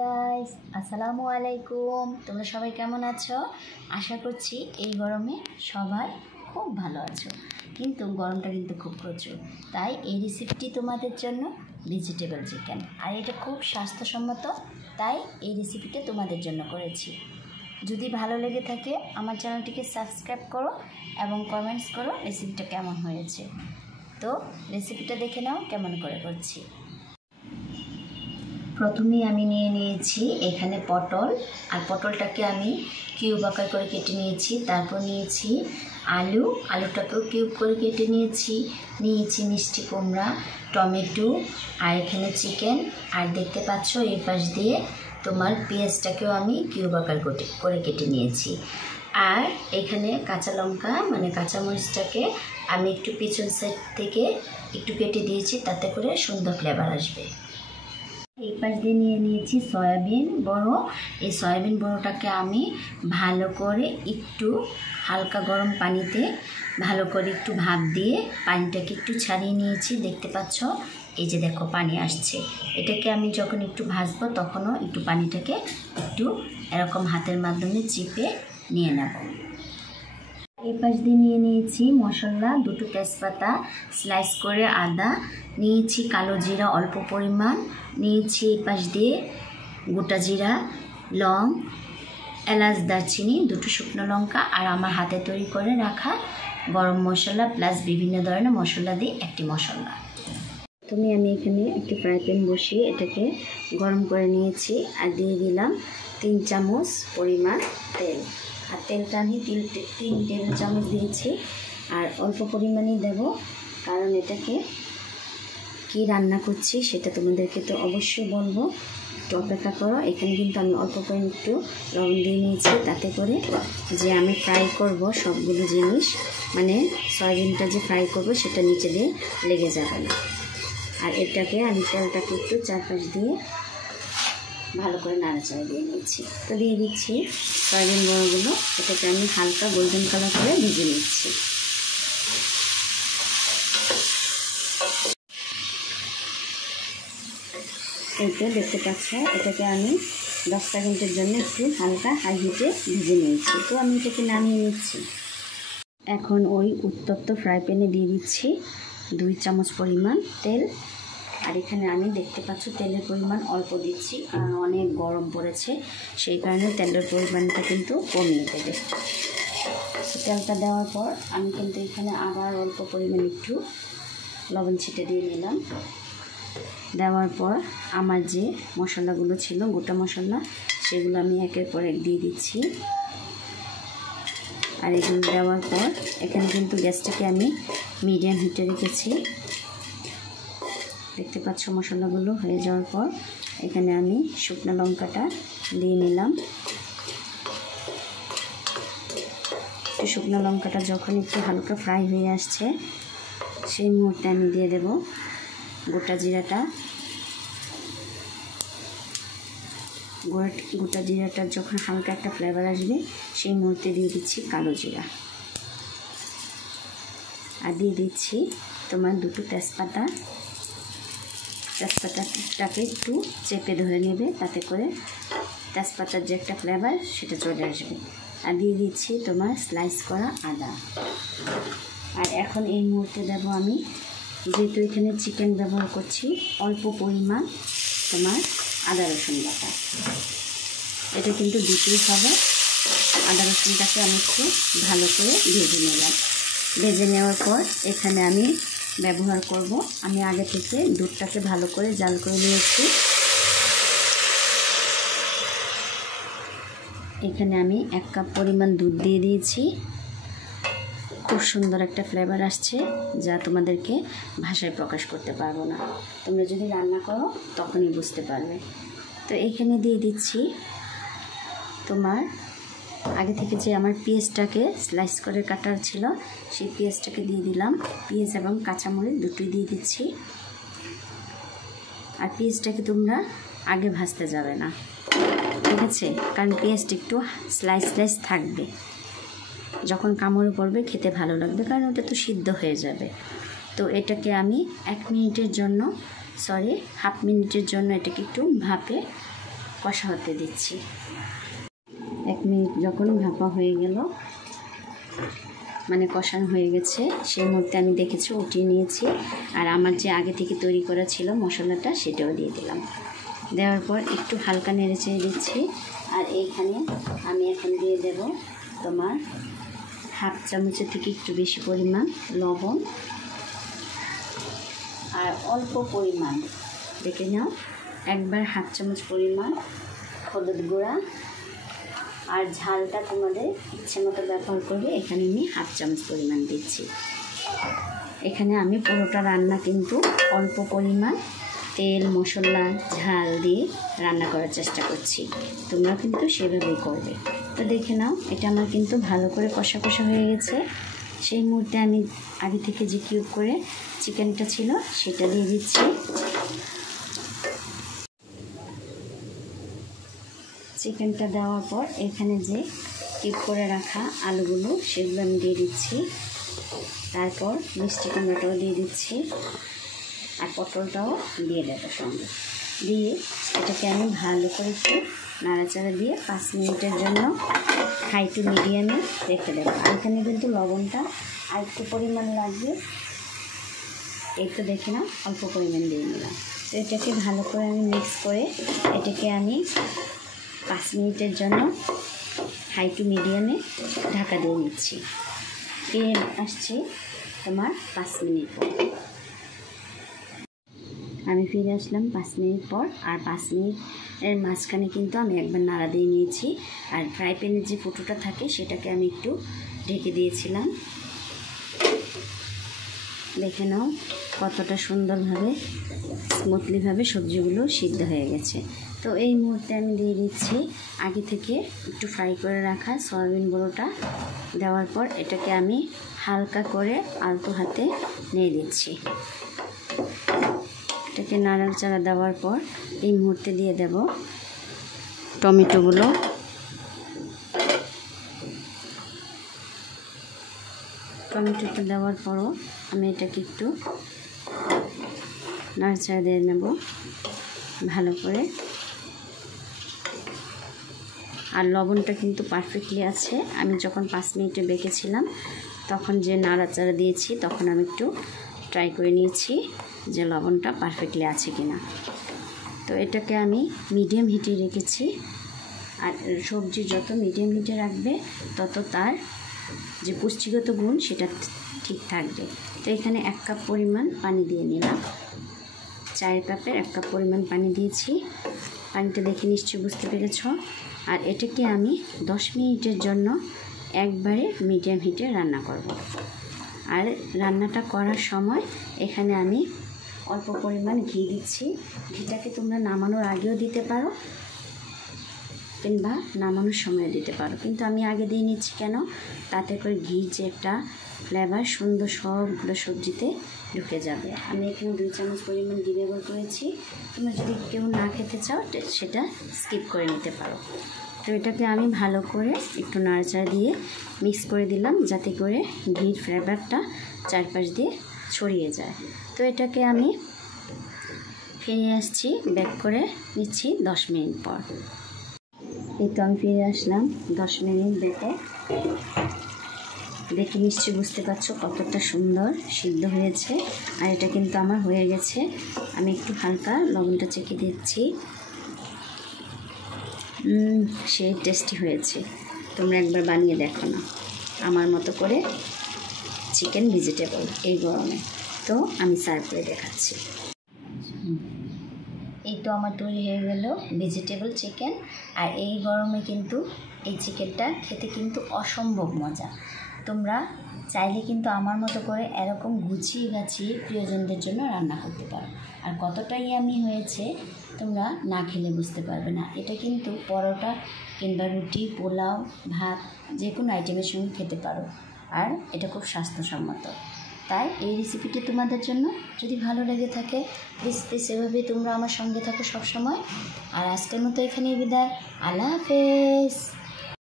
Guys, আসসালামু আলাইকুম। তোমরা সবাই কেমন আছো? আশা করছি এই গরমে সবাই খুব ভালো আছো। কিন্তু গরমটা কিন্তু খুব প্রচুর, তাই এই রেসিপিটি তোমাদের জন্য ভেজিটেবল চিকেন, আর এটা খুব স্বাস্থ্যসম্মত, তাই এই রেসিপিটা তোমাদের জন্য করেছি। যদি ভালো লেগে থাকে আমার চ্যানেলটিকে সাবস্ক্রাইব করো এবং কমেন্টস করো রেসিপিটা কেমন হয়েছে। তো রেসিপিটা দেখে নাও কেমন করে করছি। প্রথমেই আমি নিয়েছি এখানে পটল, আর পটলটাকে আমি কিউব আকার করে কেটে নিয়েছি। তারপর নিয়েছি আলুটাকেও কিউব করে কেটে নিয়েছি মিষ্টি কুমড়া, টমেটো, আর এখানে চিকেন, আর দেখতে পাচ্ছ এই পাশ দিয়ে তোমার পেঁয়াজটাকেও আমি কিউব আকার করে কেটে নিয়েছি। আর এখানে কাঁচা লঙ্কা মানে কাঁচামরিচটাকে আমি একটু পিছন সাইড থেকে একটু কেটে দিয়েছি, তাতে করে সুন্দর ফ্লেভার আসবে। এই পাশ দিয়ে নিয়েছি সয়াবিন বড়ো। এই সয়াবিন বড়োটাকে আমি ভালো করে একটু হালকা গরম পানিতে ভালো করে একটু ভাপ দিয়ে পানিটাকে একটু ছাড়িয়ে নিয়েছি। দেখতে পাচ্ছ এই যে দেখো পানি আসছে। এটাকে আমি যখন একটু ভাজবো তখনও একটু পানিটাকে একটু এরকম হাতের মাধ্যমে চিপে নিয়ে নেব। এই পাশ দিয়ে নিয়েছি মশলা, দুটো তেজপাতা, স্লাইস করে আদা নিয়েছি, কালো জিরা অল্প পরিমাণ নিয়েছি, এই পাশ দিয়ে গোটা জিরা, লং, এলাচ, দারচিনি, দুটো শুকনো লঙ্কা, আর আমার হাতে তৈরি করে রাখা গরম মশলা প্লাস বিভিন্ন ধরনের মশলা দিয়ে একটি মশলা। আমি এখানে একটি ফ্রাই প্যান বসিয়ে এটাকে গরম করে নিয়েছি, আর দিয়ে দিলাম 3 চামচ পরিমাণ তেল। আর তেলটা আমি 3 টেবিল চামচ দিয়েছি, আর অল্প পরিমাণেই দেব, কারণ এটাকে কি রান্না করছি সেটা তোমাদেরকে তো অবশ্যই বলবো, একটু অপেক্ষা করো। এখানে কিন্তু আমি অল্প পরিমাণ একটু লবণ দিয়ে নিয়েছি, তাতে করে যে আমি ফ্রাই করব সবগুলো জিনিস, মানে সয়াবিনটা যে ফ্রাই করব সেটা নিচে দিয়ে লেগে যাবে না। আর এটাকে আমি তেলটাকে একটু চারপাশ দিয়ে ভালো করে নাড়াচাড়া দিয়ে নিচ্ছি। তো দিয়ে দিচ্ছি সয়াবিন বড়াগুলো, এটাকে আমি হালকা গোল্ডেন কালার করে ভেজে নিচ্ছি। এইটা দেখতে পাচ্ছ, এটাকে আমি 10 সেকেন্ডের জন্য একটু হালকা হাই হিটে ভেজে নিয়েছি। তো আমি এটাকে নামিয়ে নিচ্ছি। এখন ওই উত্তপ্ত ফ্রাই প্যানে দিয়ে দিচ্ছি 2 চামচ পরিমাণ তেল। আর এখানে আমি দেখতে পাচ্ছ তেলের পরিমাণ অল্প দিচ্ছি, কারণ অনেক গরম পড়েছে, সেই কারণে তেলের পরিমাণটা কিন্তু কমিয়ে দেবে। তেলটা দেওয়ার পর আমি কিন্তু এখানে আবার অল্প পরিমাণ একটু লবণ ছিটে দিয়ে নিলাম। দেওয়ার পর আমার যে মশলাগুলো ছিল গোটা মশলা, সেগুলো আমি একের পর এক দিয়ে দিচ্ছি। আর এগুলো দেওয়ার পর এখানে কিন্তু গ্যাসটাকে আমি মিডিয়াম হিটে রেখেছি। দেখতে পাচ্ছ মশলাগুলো হয়ে যাওয়ার পর এখানে আমি শুকনো লঙ্কাটা দিয়ে নিলাম। শুকনো লঙ্কাটা যখন একটু হালকা ফ্রাই হয়ে আসছে সেই মুহূর্তে আমি দিয়ে দেব গোটা জিরাটা। গোটা জিরাটার যখন হালকা একটা ফ্লেভার আসবে সেই মুহূর্তে দিয়ে দিচ্ছি কালো জিরা, আর দিয়ে দিচ্ছি তোমার 2টো তেজপাতাটাকে একটু চেপে ধরে নেবে, তাতে করে তেজপাতার যে একটা ফ্লেভার সেটা চলে আসবে। আর দিয়ে দিচ্ছি তোমার স্লাইস করা আদা। আর এখন এই মুহূর্তে দেবো আমি, যেহেতু এখানে চিকেন ব্যবহার করছি, অল্প পরিমাণ তোমার আদা রসুন বাটা। এটা কিন্তু দিতেই হবে। আদা রসুনটাকে আমি একটু ভালো করে ভেজে নিলাম। ভেজে নেওয়ার পর এখানে আমি ব্যবহার করব, আমি আগে থেকে দুধটাকে ভালো করে জাল করে নিয়েছি। এখানে আমি 1 কাপ পরিমাণ দুধ দিয়ে দিয়েছি। খুব সুন্দর একটা ফ্লেভার আসছে, যা তোমাদেরকে ভাষায় প্রকাশ করতে পারবো না, তোমরা যদি রান্না করো তখনই বুঝতে পারবে। তো এখানে দিয়ে দিচ্ছি তোমার আগে থেকে যে আমার পেঁয়াজটাকে স্লাইস করে কাটা ছিল সেই পেঁয়াজটাকে দিয়ে দিলাম। পেঁয়াজ এবং কাঁচামরিচ দুটোই দিয়ে দিচ্ছি। আর পেঁয়াজটাকে তোমরা আগে ভাজতে যাবে না, ঠিক আছে, কারণ পেঁয়াজটা একটু স্লাইস থাকবে, যখন কামড়ে পড়বে খেতে ভালো লাগবে, কারণ ওটা তো সিদ্ধ হয়ে যাবে। তো এটাকে আমি 1 মিনিটের জন্য হাফ মিনিটের জন্য এটাকে একটু ভাপে কষা হতে দিচ্ছি। 1 মিনিট যখন ভাপা হয়ে গেল, মানে কষানো হয়ে গেছে, সেই মুহূর্তে আমি দেখেছি উঠিয়ে নিয়েছি। আর আমার যে আগে থেকে তৈরি করা ছিল মশলাটা, সেটাও দিয়ে দিলাম। দেওয়ার পর একটু হালকা নেড়ে চেড়ে দিচ্ছি। আর এইখানে আমি এখন দিয়ে দেব তোমার 1/2 চামচের থেকে একটু বেশি পরিমাণ লবণ, আর অল্প পরিমাণ, দেখে নাও, একবার 1/2 চামচ পরিমাণ হলুদ গুঁড়া। আর ঝালটা তোমাদের ইচ্ছে মতো ব্যবহার করবে। এখানে আমি 1/2 চামচ পরিমাণ দিচ্ছি। এখানে আমি পুরোটা রান্না কিন্তু অল্প পরিমাণ তেল, মশলা, ঝাল দিয়ে রান্না করার চেষ্টা করছি। তোমরা কিন্তু সেভাবেই করবে। তো দেখে নাও, এটা আমার কিন্তু ভালো করে কষা কষা হয়ে গেছে। সেই মুহূর্তে আমি আগে থেকে যে কিউব করে চিকেনটা ছিল সেটা দিয়ে দিচ্ছি। চিকেনটা দেওয়ার পর এখানে যে কিউব করে রাখা আলুগুলো, সেগুলো আমি দিয়ে দিচ্ছি। তারপর মিষ্টি কুমড়োটাও দিয়ে দিচ্ছি, আর পটলটাও দিয়ে দেবো সঙ্গে। দিয়ে এটাকে আমি ভালো করে একটু নাড়াচাড়া দিয়ে 5 মিনিটের জন্য হাই টু মিডিয়ামে রেখে দেবো। আর এখানে কিন্তু লবণটা আর একটু পরিমাণ লাগবে। এই তো দেখে না, অল্প পরিমাণ দিয়ে নিলাম। তো এটাকে ভালো করে আমি মিক্স করে এটাকে আমি 5 মিনিটের জন্য হাই টু মিডিয়ামে ঢাকা দিয়ে নিচ্ছি। ফিরে আসছি তোমার 5 মিনিট পর। আমি ফিরে আসলাম 5 মিনিট পর। আর 5 মিনিটের মাঝখানে কিন্তু আমি একবার নাড়া দিয়ে নিয়েছি। আর ফ্রাই প্যানের যে ফুটোটা থাকে সেটাকে আমি একটু ঢেকে দিয়েছিলাম। দেখে নাও কতটা সুন্দরভাবে স্মুথলিভাবে সবজিগুলো সিদ্ধ হয়ে গেছে। তো এই মুহূর্তে আমি দিয়ে দিচ্ছি আগে থেকে একটু ফ্রাই করে রাখা সয়াবিন বড়োটা। দেওয়ার পর এটাকে আমি হালকা করে আলতো হাতে নিয়ে দিচ্ছি। এটাকে নাড়াচাড়া দেওয়ার পর এই মুহূর্তে দিয়ে দেব টমেটোগুলো। টমেটোটা দেওয়ার পরও আমি এটাকে একটু নাড়াচাড়া দিয়ে নেব ভালো করে। আর লবণটা কিন্তু পারফেক্টলি আছে। আমি যখন 5 মিনিটে বেঁকেছিলাম তখন যে নাড়াচাড়া দিয়েছি, তখন আমি একটু ট্রাই করে নিয়েছি যে লবণটা পারফেক্টলি আছে কিনা। তো এটাকে আমি মিডিয়াম হিটে রেখেছি। আর সবজি যত মিডিয়াম হিটে রাখবে তত তার যে পুষ্টিগত গুণ সেটা ঠিক থাকবে। তো এখানে 1 কাপ পরিমাণ পানি দিয়ে নিলাম। চায়ের কাপের 1 কাপ পরিমাণ পানি দিয়েছি। পানিটা দেখে নিশ্চয়ই বুঝতে পেরেছ। আর এটাকে আমি 10 মিনিটের জন্য একবারে মিডিয়াম হিটে রান্না করব। আর রান্নাটা করার সময় এখানে আমি অল্প পরিমাণ ঘি দিচ্ছি। ঘিটাকে তোমরা নামানোর আগেও দিতে পারো কিংবা নামানোর সময় দিতে পারো, কিন্তু আমি আগে দিয়ে নিচ্ছি কেন, তাতে করে ঘির যে একটা ফ্লেভার সুন্দর সবগুলো সবজিতে ঢুকে যাবে। আমি এখানে 2 চামচ পরিমাণ ঘি ব্যবহার করেছি। তোমরা যদি কেউ না খেতে চাও সেটা স্কিপ করে নিতে পারো। তো এটাকে আমি ভালো করে একটু নাড়াচাড়া দিয়ে মিক্স করে দিলাম, যাতে করে ঘির ফ্লেভারটা চারপাশ দিয়ে ছড়িয়ে যায়। তো এটাকে আমি ফিরে আসছি, ব্যাক করে নিচ্ছি 10 মিনিট পর। এই তো আমি ফিরে আসলাম 10 মিনিট বেটে। দেখে নিশ্চয়ই বুঝতে পারছো কতটা সুন্দর সিদ্ধ হয়েছে। আর এটা কিন্তু আমার হয়ে গেছে। আমি একটু হালকা লবণটা চেখে দিচ্ছি। সেই টেস্টি হয়েছে। তোমরা একবার বানিয়ে দেখো না আমার মতো করে চিকেন ভেজিটেবল এই গরমে। তো আমি সার্ভ করে দেখাচ্ছি। এই তো আমার তৈরি হয়ে গেল ভেজিটেবল চিকেন। আর এই গরমে কিন্তু এই চিকেনটা খেতে কিন্তু অসম্ভব মজা। তোমরা চাইলে কিন্তু আমার মতো করে এরকম গুছিয়ে গাছিয়ে প্রিয়জনদের জন্য রান্না করতে পারো। আর কতটাই আমি হয়েছে তোমরা না খেলে বুঝতে পারবে না। এটা কিন্তু পরোটা কিংবা রুটি, পোলাও, ভাত যে কোনো আইটেমের সঙ্গে খেতে পারো। আর এটা খুব স্বাস্থ্যসম্মত। তাই এই রেসিপিটি তোমাদের জন্য যদি ভালো লেগে থাকে প্লিজ এভাবেই তোমরা আমার সঙ্গে থাকো সবসময়। আর আজকের মতো এখানেই বিদায়। আল্লাহ হাফেজ।